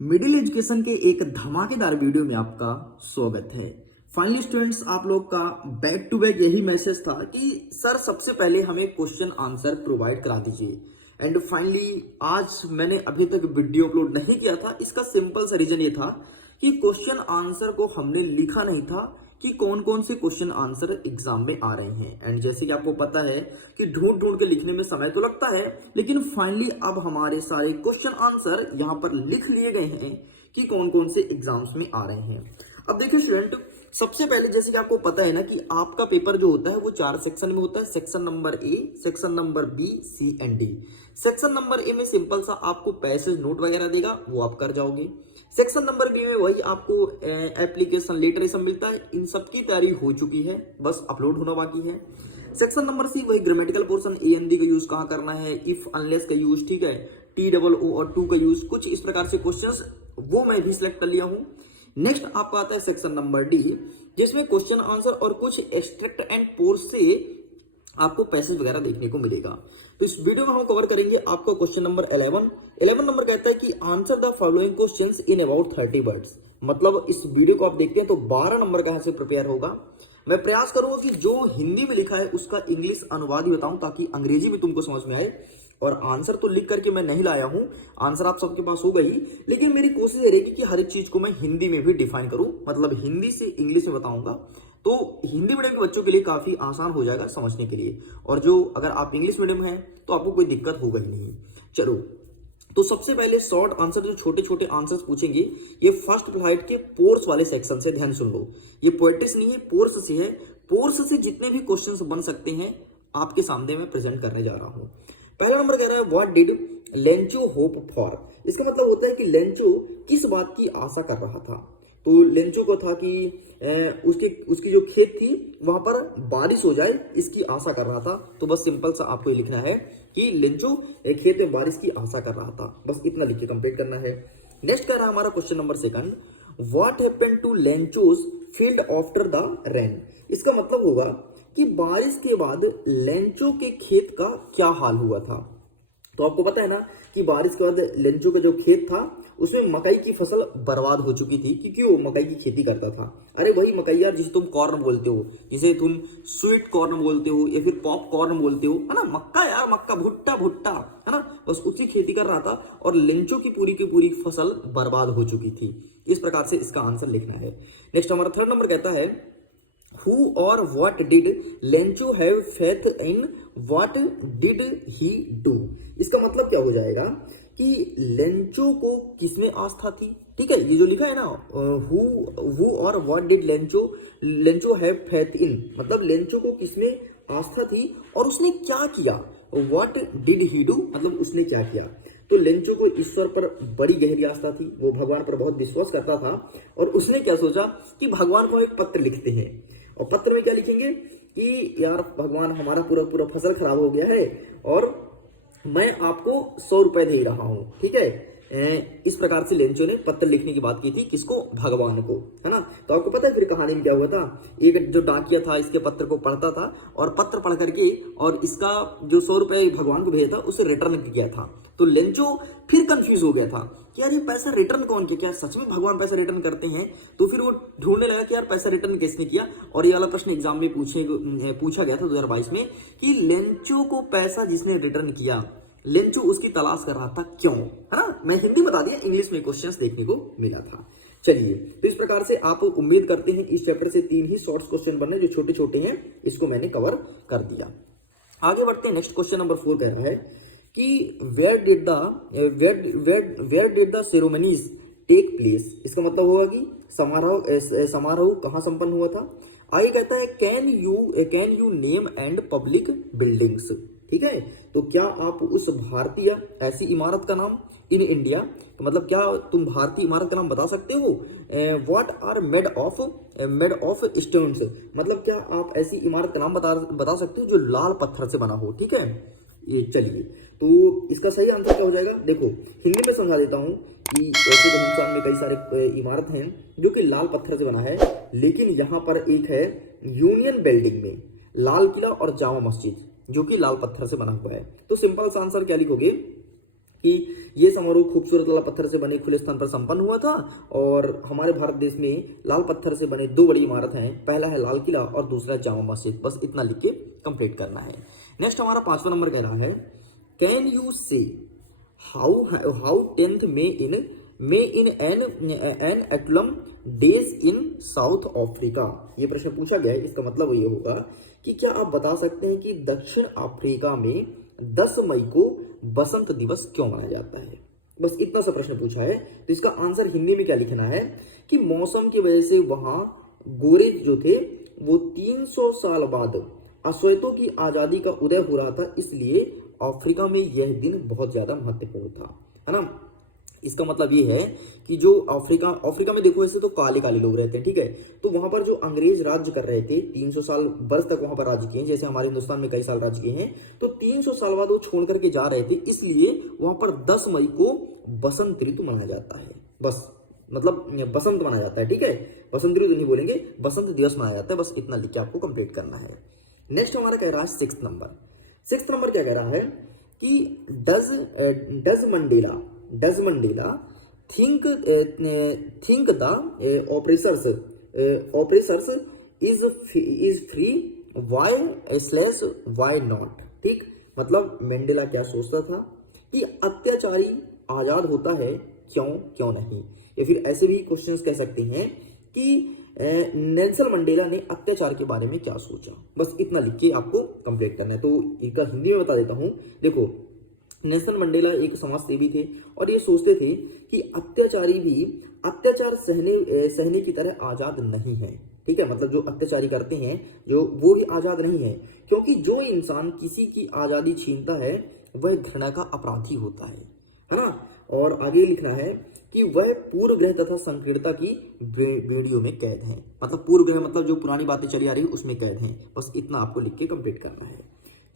Middle education के एक धमाकेदार वीडियो में आपका स्वागत है। फाइनली स्टूडेंट्स, आप लोग का बैक टू बैक यही मैसेज था कि सर सबसे पहले हमें क्वेश्चन आंसर प्रोवाइड करा दीजिए। एंड फाइनली आज मैंने अभी तक वीडियो अपलोड नहीं किया था। इसका सिंपल सा रीजन ये था कि क्वेश्चन आंसर को हमने लिखा नहीं था कि कौन कौन से क्वेश्चन आंसर एग्जाम में आ रहे हैं। एंड जैसे कि आपको पता है कि ढूंढ ढूंढ के लिखने में समय तो लगता है, लेकिन फाइनली अब हमारे सारे क्वेश्चन आंसर यहाँ पर लिख लिए गए हैं कि कौन कौन से एग्जाम्स में आ रहे हैं। अब देखिए स्टूडेंट, सबसे पहले जैसे कि आपको पता है ना कि आपका पेपर जो होता है वो 4 सेक्शन में होता है। Section number A, section number B, C and D. Section number A में सिंपल सा आपको पैसेज नोट वगैरह देगा, वो आप कर जाओगे। सेक्शन नंबर बी में वही आपको एप्लीकेशन लेटर ये सब मिलता है। इन सब की तैयारी हो चुकी है, बस अपलोड होना बाकी है। सेक्शन नंबर सी वही grammatical portion, A N D का यूज कहाँ करना है, इफ अनलेस का यूज, ठीक है, टी डबल ओ और टू का यूज, कुछ इस प्रकार से क्वेश्चंस वो मैं भी सिलेक्ट कर लिया हूं। नेक्स्ट आपका आता है सेक्शन नंबर डी, जिसमें क्वेश्चन आंसर और कुछ एक्सट्रैक्ट एंड पोर्स से आपको पैसेज वगैरह देखने को मिलेगा। तो इस वीडियो में हम कवर करेंगे आपका क्वेश्चन नंबर 11 नंबर कहता है कि answer the following questions in about 30 words. मतलब इस वीडियो को आप देखते हैं तो 12 नंबर कहां से प्रिपेयर होगा। मैं प्रयास करूंगा कि जो हिंदी में लिखा है उसका इंग्लिश अनुवाद ही बताऊं ताकि अंग्रेजी में तुमको समझ में आए। और आंसर तो लिख करके मैं नहीं लाया हूं, आंसर आप सबके पास होगा ही, लेकिन मेरी कोशिश ये रहेगी कि हर एक चीज को मैं हिंदी में भी डिफाइन करूं, मतलब हिंदी से इंग्लिश में बताऊंगा। तो हिंदी मीडियम के बच्चों के लिए काफी आसान हो जाएगा समझने के लिए, और जो अगर आप इंग्लिश मीडियम हैं तो आपको कोई दिक्कत होगा ही नहीं। चलो, तो सबसे पहले शॉर्ट आंसर, जो छोटे छोटे आंसर्स पूछेंगे, ये फर्स्ट फ्लाइट के पोर्स वाले सेक्शन से, ध्यान सुन लो। ये पोएटिस नहीं है, पोर्स से है। पोर्स से जितने भी क्वेश्चंस बन सकते हैं आपके सामने मैं प्रेजेंट करने जा रहा हूं। पहला नंबर कह रहा है what did Lencho hope for. इसका मतलब होता है कि लेंचो किस बात की आशा कर रहा था। तो लेंचो को था कि उसकी जो खेत थी वहां पर बारिश हो जाए, इसकी आशा कर रहा था। तो बस सिंपल सा आपको ये लिखना है कि लेंचो खेत में बारिश की आशा कर रहा था, बस इतना लिख के कंप्लीट करना है। नेक्स्ट कह रहा है हमारा question number 2, what happened to Lencho's field after the rain. इसका मतलब होगा कि बारिश के बाद लेंचो के खेत का क्या हाल हुआ था। तो आपको पता है ना कि बारिश के बाद लेंचो का जो खेत था उसमें मकई की फसल बर्बाद हो चुकी थी, क्योंकि वो मकई की खेती करता था। अरे वही मकई यार जिसे तुम कॉर्न बोलते हो, जिसे तुम स्वीट कॉर्न बोलते हो या फिर पॉप कॉर्न बोलते हो, है ना, मक्का यार, मक्का, भुट्टा भुट्टा, है ना, बस उसकी खेती कर रहा था और लेंचो की पूरी फसल बर्बाद हो चुकी थी। इस प्रकार से इसका आंसर लिखना है। नेक्स्ट हमारा 3rd नंबर कहता है Who or what did Lencho have faith in? What did he do? इसका मतलब क्या हो जाएगा कि लेंचो को किसमें आस्था थी। ठीक है, ये जो लिखा है ना, who और what did Lencho have faith in, मतलब लेंचो को किसमें आस्था थी और उसने क्या किया। What did he do, मतलब उसने क्या किया। तो लेंचो को ईश्वर पर बड़ी गहरी आस्था थी, वो भगवान पर बहुत विश्वास करता था और उसने क्या सोचा कि भगवान को एक पत्र लिखते हैं। और पत्र में क्या लिखेंगे कि यार भगवान, हमारा पूरा फसल खराब हो गया है और मैं आपको 100 रुपए दे रहा हूं, ठीक है। इस प्रकार से लेंचो ने पत्र लिखने की बात की थी, किसको, भगवान को, है ना। तो आपको पता है फिर कहानी में क्या हुआ था। एक जो डाकिया था इसके पत्र को पढ़ता था और पत्र पढ़ करके और इसका जो 100 रुपए भगवान को भेजा था उसे रिटर्न किया था। तो लेंचो फिर कंफ्यूज हो गया था कि यार ये पैसा रिटर्न कौन किया, क्या सच में भगवान पैसा रिटर्न करते हैं। तो फिर वो ढूंढने लगा कि यार पैसा रिटर्न किसने किया। और ये वाला प्रश्न एग्जाम में पूछा गया था 2022 में कि लेंचो को पैसा जिसने रिटर्न किया, लेंचो उसकी तलाश कर रहा था, क्यों, है ना। मैं हिंदी बता दिया, इंग्लिश में क्वेश्चंस देखने को मिला था। चलिए, तो इस प्रकार से आप उम्मीद करते हैं इस चैप्टर से 3 ही शॉर्ट्स क्वेश्चन बनने, जो छोटे छोटे हैं, इसको मैंने कवर कर दिया। आगे बढ़ते हैं। नेक्स्ट क्वेश्चन नंबर 4 कह रहा है कि where did the ceremonies take place. इसका मतलब होगा कि समारोह कहां संपन्न हुआ था। आगे कहता है can you name and public buildings. ठीक है, तो क्या आप उस भारतीय ऐसी इमारत का नाम इन इंडिया, तो मतलब क्या तुम भारतीय इमारत का नाम बता सकते हो। What are made of stones, मतलब क्या आप ऐसी इमारत का नाम बता सकते हो जो लाल पत्थर से बना हो। ठीक है, ये चलिए, तो इसका सही आंसर क्या हो जाएगा। देखो हिंदी में समझा देता हूं कि वैसे तो हिंदुस्तान में कई सारे इमारत हैं जो कि लाल पत्थर से बना है, लेकिन यहाँ पर एक है यूनियन बिल्डिंग में लाल किला और जामा मस्जिद जो कि लाल पत्थर से बना हुआ है। तो सिंपल सा आंसर क्या लिखोगे कि ये समारोह खूबसूरत लाल पत्थर से बने खुले स्थान पर संपन्न हुआ था और हमारे भारत देश में लाल पत्थर से बने दो बड़ी इमारत हैं, पहला है लाल किला और दूसरा जामा मस्जिद। बस इतना लिख के कंप्लीट करना है। नेक्स्ट हमारा 5वां नंबर कह रहा है, can you say how 10th May in an एटलम डेज इन साउथ अफ्रीका। ये प्रश्न पूछा गया है, इसका मतलब ये होगा कि क्या आप बता सकते हैं कि दक्षिण अफ्रीका में 10 मई को बसंत दिवस क्यों मनाया जाता है। बस इतना सा प्रश्न पूछा है, तो इसका आंसर हिंदी में क्या लिखना है कि मौसम की वजह से वहां गोरे जो थे वो 300 साल बाद अश्वेतों की आजादी का उदय हो रहा था, इसलिए अफ्रीका में यह दिन बहुत ज्यादा महत्वपूर्ण था, है ना। इसका मतलब ये है कि जो अफ्रीका में देखो ऐसे तो काले काले लोग रहते हैं, ठीक है। तो वहां पर जो अंग्रेज राज्य कर रहे थे 300 साल वर्ष तक वहां पर राज्य किए हैं, जैसे हमारे हिंदुस्तान में कई साल राज्य किए हैं, तो 300 साल बाद वो छोड़ करके जा रहे थे, इसलिए वहां पर 10 मई को बसंत ऋतु मनाया जाता है। बस मतलब बसंत मनाया जाता है, ठीक है। बसंत ऋतु नहीं बोलेंगे, बसंत दिवस मनाया जाता है। बस इतना लिख के आपको कंप्लीट करना है। नेक्स्ट हमारा कह रहा है 6th नंबर क्या कह रहा है कि does Mandela think the oppressors is free why not। ठीक, मतलब मंडेला क्या सोचता था कि अत्याचारी आजाद होता है, क्यों नहीं। या फिर ऐसे भी क्वेश्चंस कह सकते हैं कि नेल्सन मंडेला ने अत्याचार के बारे में क्या सोचा। बस इतना लिख के आपको कंप्लीट करना है। तो इसका हिंदी में बता देता हूं। देखो, नेल्सन मंडेला एक समाज सेवी थे और ये सोचते थे कि अत्याचारी भी अत्याचार सहने की तरह आजाद नहीं है, ठीक है। मतलब जो अत्याचारी करते हैं जो वो ही आजाद नहीं है, क्योंकि जो इंसान किसी की आजादी छीनता है वह घृणा का अपराधी होता है ना। और आगे लिखना है कि वह पूर्व ग्रह तथा संकीर्णता की बेड़ियों में कैद है। मतलब पूर्व ग्रह मतलब जो पुरानी बातें चली आ रही है उसमें कैद हैं। बस इतना आपको लिख के कंप्लीट करना है।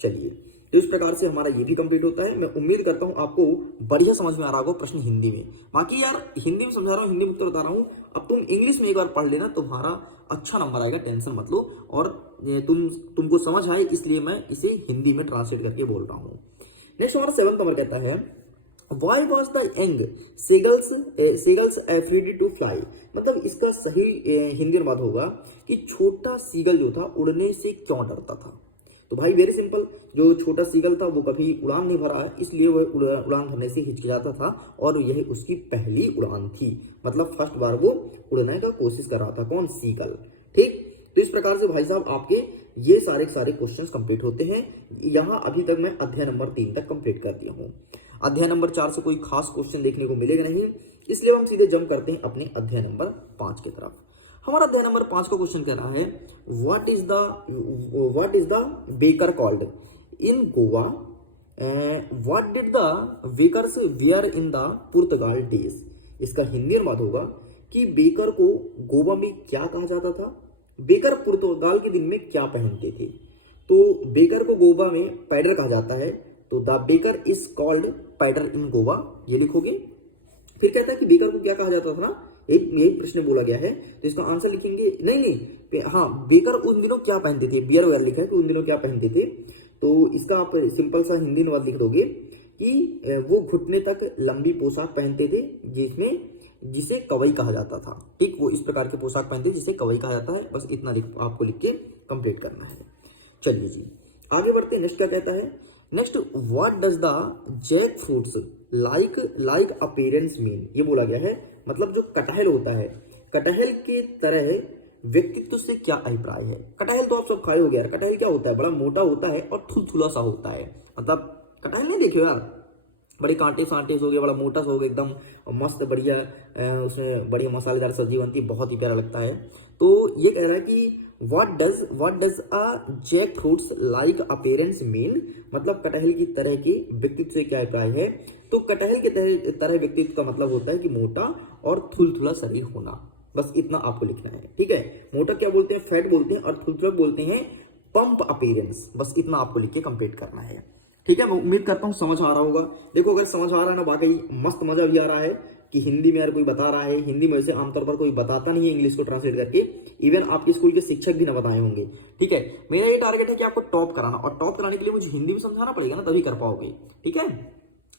चलिए, तो इस प्रकार से हमारा ये भी कंप्लीट होता है। मैं उम्मीद करता हूं आपको बढ़िया समझ में आ रहा होगा प्रश्न हिंदी में। बाकी यार हिंदी में समझा रहा हूँ, हिंदी में उत्तर बता रहा हूँ। अब तुम इंग्लिश में एक बार पढ़ लेना, तुम्हारा अच्छा नंबर आएगा, टेंशन मत लो। और तुमको समझ आए इसलिए मैं इसे हिंदी में ट्रांसलेट करके बोल रहा हूँ। नेक्स्ट हमारा 7th नंबर कहता है, Why was the young seagulls afraid to fly। मतलब इसका सही हिंदी अनुवाद होगा कि छोटा सीगल जो था उड़ने से क्यों डरता था। तो भाई वेरी सिंपल, जो छोटा सीगल था वो कभी उड़ान नहीं भरा है, इसलिए वह उड़ान भरने से हिचकिचाता था और यह उसकी पहली उड़ान थी। मतलब फर्स्ट बार वो उड़ने का कोशिश कर रहा था। कौन? सीगल। ठीक, तो इस प्रकार से भाई साहब आपके ये सारे क्वेश्चंस कंप्लीट होते हैं। यहाँ अभी तक मैं अध्याय नंबर 3 तक कंप्लीट कर दिया हूँ। अध्याय नंबर 4 से कोई खास क्वेश्चन देखने को मिलेगा नहीं, इसलिए हम सीधे जंप करते हैं अपने अध्याय नंबर 5 की तरफ। हमारा अध्याय नंबर 5 का क्वेश्चन कह रहा है, what is the baker called in Goa, what did the bakers wear in the Portugal days. इसका हिंदी अनुवाद होगा कि बेकर को गोवा में क्या कहा जाता था, बेकर पुर्तगाल के दिन में क्या पहनते थे। तो बेकर को गोवा में पैडर कहा जाता है, तो the baker is called pader in Goa, ये लिखोगे। फिर कहता है कि बेकर को क्या कहा जाता था ना, यही प्रश्न बोला गया है, तो इसका आंसर लिखेंगे नहीं, हाँ, बेकर उन दिनों क्या पहनते थे, बियर वेयर लिखा है कि उन दिनों क्या पहनते थे। तो इसका आप सिंपल सा हिंदी अनुवाद लिख दोगे कि वो घुटने तक लंबी पोशाक पहनते थे जिसे कवई कहा जाता था। ठीक, वो इस प्रकार के पोशाक पहनते थे जिसे कवई कहा जाता है। बस इतना आपको लिख के कंप्लीट करना है। चलिए जी आगे बढ़ते हैं। नेक्स्ट क्या कहता है, next what does the jack fruits like appearance mean. ये बोला गया है, मतलब जो कटहल होता है, कटहल के तरह व्यक्तित्व से क्या अभिप्राय है। कटहल तो आप सब खाए हो गया। कटहल क्या होता है, बड़ा मोटा होता है और थुलथुला सा होता है। मतलब कटहल नहीं देखे यार, बड़े कांटे सांटे हो गए, बड़ा मोटा सा हो गया, एकदम मस्त बढ़िया, उसमें बढ़िया मसालेदार सब्जी बनती है, बहुत ही प्यारा लगता है। तो ये कह रहा है कि what does a jack fruits like appearance mean, मतलब कटहल की तरह के व्यक्तित्व से क्या अभिप्राय है। तो कटहल के तरह व्यक्तित्व का मतलब होता है कि मोटा और थुलथुला शरीर होना। बस इतना आपको लिखना है, ठीक है। मोटा क्या बोलते हैं, फैट बोलते हैं, और थुलथुला बोलते हैं पंप अपीयरेंस। बस इतना आपको लिख के कंप्लीट करना है, ठीक है। मैं उम्मीद करता हूँ समझ आ रहा होगा। देखो अगर समझ आ रहा है ना, वाकई मस्त मजा भी आ रहा है कि हिंदी में यार कोई बता रहा है। हिंदी में वैसे आमतौर पर कोई बताता नहीं है इंग्लिश को ट्रांसलेट करके, इवन आपके स्कूल के शिक्षक भी ना बताए होंगे, ठीक है। मेरा ये टारगेट है कि आपको टॉप कराना, और टॉप कराने के लिए मुझे हिंदी में समझाना पड़ेगा ना, तभी कर पाओगे, ठीक है।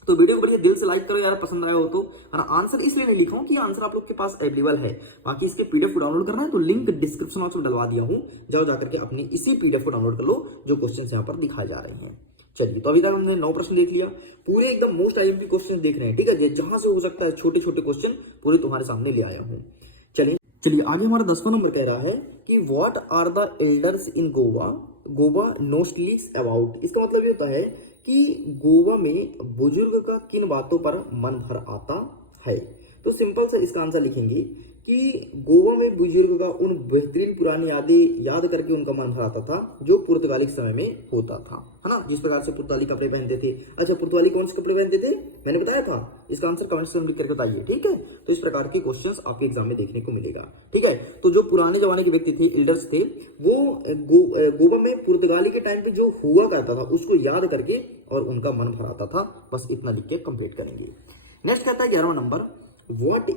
तो वीडियो को बढ़िया दिल से लाइक करो यार, पसंद आया हो तो। है ना, आंसर इसलिए नहीं लिखा हूं कि आंसर आप लोग के पास अवेलेबल है, बाकी इसके पीडीएफ को डाउनलोड करना है तो लिंक डिस्क्रिप्शन बॉक्स में डलवा दिया हूं, जाओ जाकर के अपनी इसी पीडीएफ को डाउनलोड कर लो जो क्वेश्चन यहाँ पर दिखाए जा रहे हैं। चलिए, तो अभी तक हमने 9 प्रश्न देख लिया, पूरे एकदम मोस्ट आईएमपी क्वेश्चन देख रहे हैं, ठीक है, जहां से हो सकता है छोटे छोटे क्वेश्चन पूरे तुम्हारे सामने ले आया हूँ। चलिए आगे हमारा 10वां नंबर कह रहा है कि what are the elders in Goa, Goa nostalgic about. इसका मतलब ये होता है कि गोवा में बुजुर्ग का किन बातों पर मन भर आता है। तो सिंपल से इसका आंसर लिखेंगे कि गोवा में बुजुर्ग का उन बेहतरीन पुरानी यादें याद करके उनका मन भर आता था जो पुर्तगाली समय में होता था, है ना, जिस प्रकार से पुर्तगाली कपड़े पहनते थे। अच्छा, पुर्तगाली कौन से कपड़े पहनते थे मैंने बताया था, इसका आंसर कमेंट से लिख करके बताइए, ठीक है। तो इस प्रकार के क्वेश्चंस आपके एग्जाम में देखने को मिलेगा, ठीक है। तो जो पुराने जमाने के व्यक्ति थे, एल्डर्स थे, वो गोवा में पुर्तगाली के टाइम पे जो हुआ करता था उसको याद करके और उनका मन भर आता था। बस इतना लिख के कंप्लीट करेंगे। नेक्स्ट कहता है 11वां नंबर, व्हाट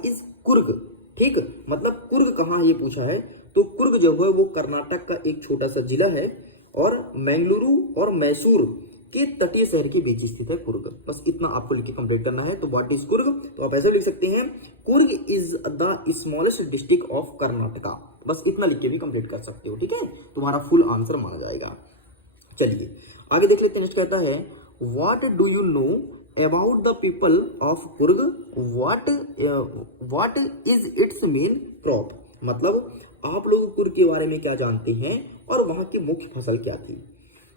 इज कुर्ग। ठीक, मतलब कुर्ग कहाँ है ये पूछा है। तो कुर्ग जो है वो कर्नाटक का एक छोटा सा जिला है और मंगलुरु और मैसूर के तटीय शहर के बीच स्थित है कुर्ग। बस इतना आपको लिख के कंप्लीट करना है। तो व्हाट इज कुर्ग, तो आप ऐसे लिख सकते हैं, Coorg is the smallest district of Karnataka. बस इतना लिख के भी कंप्लीट कर सकते हो, ठीक है, तुम्हारा फुल आंसर माना जाएगा। चलिए आगे देख लेते हैं। नेक्स्ट कहता है, what do you know about the people of Coorg, what is it's main crop. मतलब आप लोग कुर्ग के बारे में क्या जानते हैं और वहां की मुख्य फसल क्या थी।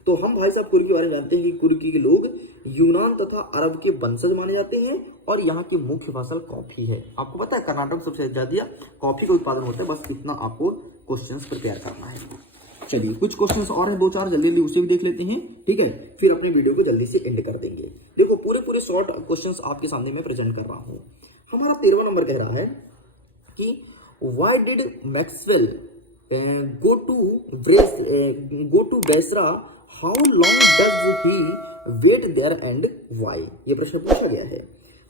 तो हम भाई साहब कुर्ग के बारे में जानते हैं कि कुर्ग के लोग यूनान तथा अरब के वंशज माने जाते हैं और यहाँ की मुख्य फसल कॉफी है। आपको पता है कर्नाटक सबसे ज्यादा कॉफी का उत्पादन होता है। बस इतना आपको क्वेश्चंस प्रिपेयर करना है। चलिए कुछ क्वेश्चंस और हैं, 2-4 जल्दी उसे भी देख लेते हैं, ठीक है, फिर अपने वीडियो को जल्दी से एंड कर देंगे। देखो पूरे शॉर्ट क्वेश्चंस आपके सामने मैं प्रेजेंट कर रहा हूं। हमारा 13वां नंबर कह रहा है कि why did Maxwell go to Basra, how long does he wait there and why. ये प्रश्न पूछा गया है।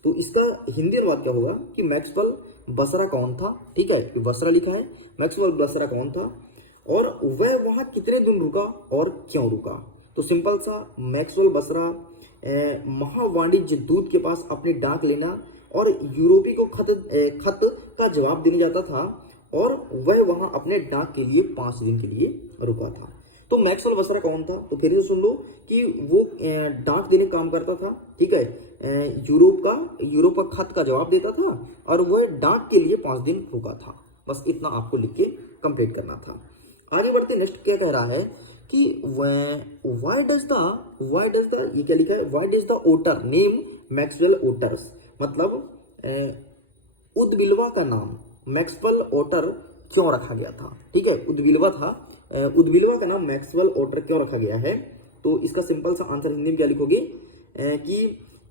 तो इसका हिंदी अनुवाद क्या होगा कि मैक्सवेल बसरा कौन था। ठीक है, बसरा लिखा है, मैक्सवेल बसरा कौन था और वह वहां कितने दिन रुका और क्यों रुका। तो सिंपल सा, मैक्सवेल बसरा महावाणिज्य दूत के पास अपनी डाक लेना और यूरोपी को खत का जवाब देने जाता था और वह वहां अपने डाक के लिए 5 दिन के लिए रुका था। तो मैक्सवेल बसरा कौन था, तो फिर से सुन लो कि वो डाक देने का काम करता था, ठीक है, यूरोप का खत का जवाब देता था और वह डाक के लिए 5 दिन रुका था। बस इतना आपको लिख के कंप्लीट करना था। आगे बढ़ते, नेक्स्ट क्या कह रहा है कि व्हाई डज द ये क्या लिखा है, why does the otter name Maxwell otters. मतलब उदबिलवा का नाम मैक्सवेल ओटर क्यों रखा गया था। ठीक है, उदबिलवा था, उदबिलवा का नाम मैक्सवेल ओटर क्यों रखा गया है। तो इसका सिंपल सा आंसर हिंदी में क्या लिखोगे कि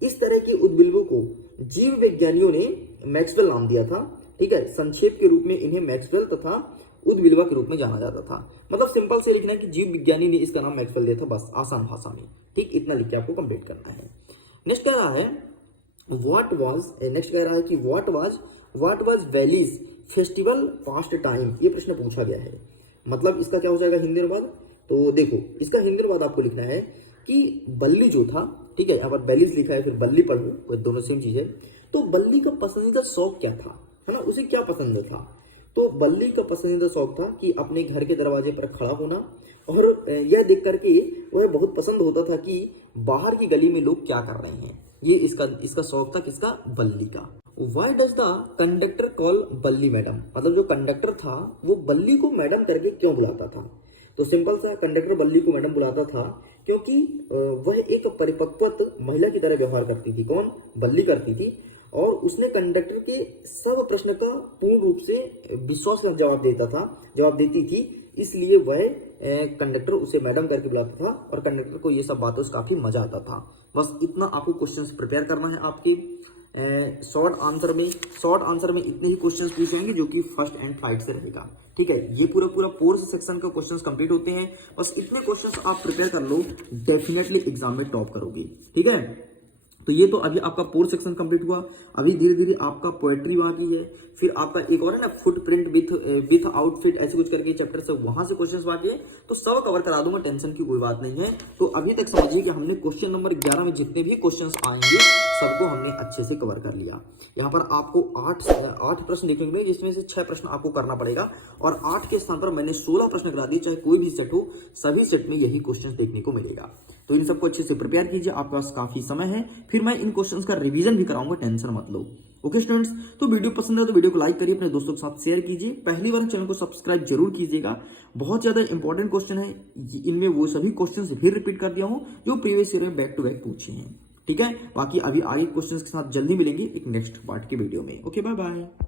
इस तरह के उदबिलवों को जीव विज्ञानियों ने मैक्सवेल नाम दिया था। ठीक है, संक्षेप के रूप में इन्हें मैक्सवेल तथा उदबिलवा के रूप में जाना जाता था। मतलब सिंपल से लिखना है कि जीव विज्ञानी ने इसका नाम मैक्सवेल दिया था, बस आसान भाषा में। ठीक, इतना लिख के आपको कंप्लीट करना है। नेक्स्ट कह रहा है what was valleys festival past time. ये प्रश्न पूछा गया है। मतलब इसका क्या हो जाएगा हिंदी अनुवाद। तो देखो इसका हिंदी अनुवाद आपको लिखना है कि बल्ली जो था, ठीक है, यहाँ पर वैलीज लिखा है, फिर बल्ली पढ़ो, वो दोनों सेम चीज है। तो बल्ली का पसंदीदा शौक क्या था, है ना, उसे क्या पसंद था। तो बल्ली का पसंदीदा शौक था कि अपने घर के दरवाजे पर खड़ा होना और यह देख करके वह बहुत पसंद होता था कि बाहर की गली में लोग क्या कर रहे हैं। ये इसका शौक था, किसका, बल्ली का। Why does the conductor call बल्ली मैडम। मतलब जो कंडक्टर था वो बल्ली को मैडम करके क्यों बुलाता था। तो सिंपल सा, कंडक्टर बल्ली को मैडम बुलाता था क्योंकि वह एक परिपक्व महिला की तरह व्यवहार करती थी। कौन, बल्ली करती थी। और उसने कंडक्टर के सब प्रश्न का पूर्ण रूप से विश्वास का जवाब देती थी, इसलिए वह कंडक्टर उसे मैडम करके बुलाता था और कंडक्टर को ये सब बातों से काफी मजा आता था। बस इतना आपको क्वेश्चंस प्रिपेयर करना है। आपके शॉर्ट आंसर में इतने ही क्वेश्चंस पूछेंगे जो कि फर्स्ट एंड फ्लाइट से रहेगा। ठीक है, ये पूरा कोर्स सेक्शन का क्वेश्चंस कंप्लीट होते हैं। बस इतने क्वेश्चंस आप प्रिपेयर कर लो, डेफिनेटली एग्जाम में टॉप करोगे। ठीक है, तो ये तो अभी आपका पोर सेक्शन कंप्लीट हुआ। अभी धीरे धीरे आपका पोएट्री बाकी है, फिर आपका एक और है ना फुटप्रिंट विथ आउटफिट ऐसे कुछ करके चैप्टर से वहां से क्वेश्चंस बाकी है, तो सब कवर करा दूंगा, टेंशन की कोई बात नहीं है। तो अभी तक समझिए कि हमने क्वेश्चन नंबर 11 में जितने भी क्वेश्चंस आएंगे सबको हमने अच्छे से कवर कर लिया। यहाँ पर आपको 8 प्रश्न लिखेंगे मिलेंगे, जिसमें से 6 प्रश्न आपको करना पड़ेगा, और 8 के स्थान पर मैंने 16 प्रश्न करा दिए, चाहे कोई भी सेट हो, सभी सेट में यही क्वेश्चन देखने को मिलेगा। तो इन सबको अच्छे से प्रिपेयर कीजिए, आपके पास काफी समय है, फिर मैं इन क्वेश्चंस का रिवीजन भी कराऊंगा, टेंशन मत लो। ओके स्टूडेंट्स, तो वीडियो पसंद है तो वीडियो को लाइक करिए, अपने दोस्तों के साथ शेयर कीजिए, पहली बार चैनल को सब्सक्राइब जरूर कीजिएगा। बहुत ज्यादा इंपॉर्टेंट क्वेश्चन है, इनमें वो सभी क्वेश्चन फिर रिपीट कर दिया हूं जो प्रीवियस ईयर में बैक टू बैक पूछे हैं। ठीक है, बाकी अभी आगे क्वेश्चंस के साथ जल्दी मिलेंगे एक नेक्स्ट पार्ट के वीडियो में। Okay, bye bye.